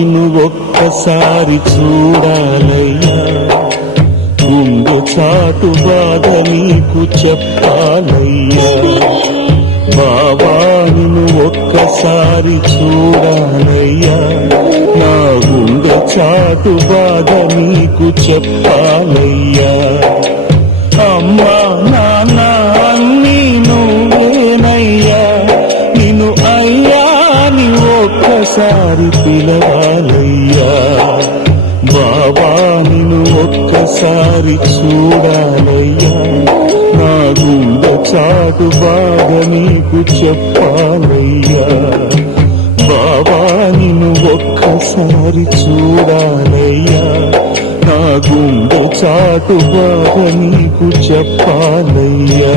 నిన్ను ఒక్కసారి చూడాలయ్యా, గుండె చాటు బాధ నీకు చెప్పాలయ్యా. బాబా నిన్ను ఒక్కసారి చూడాలయ్యా, నా గుండె చాటు బాధ నీకు చెప్పాలయ్యా. అమ్మా నాన్న అన్నీ నువ్వేనయ్యా, నిన్ను అయ్యా నీ ఒక్కసారి పిలవాలయ్యా. బాబా నిన్ను ఒక్కసారి చూడాలయ్యా, నా గుండె చాటు బాధ నీకు చెప్పాలయ్యా. బాబా నిన్ను ఒక్కసారి చూడాలయ్యా, నా గుండె చాటు బాధ నీకు చెప్పాలయ్యా.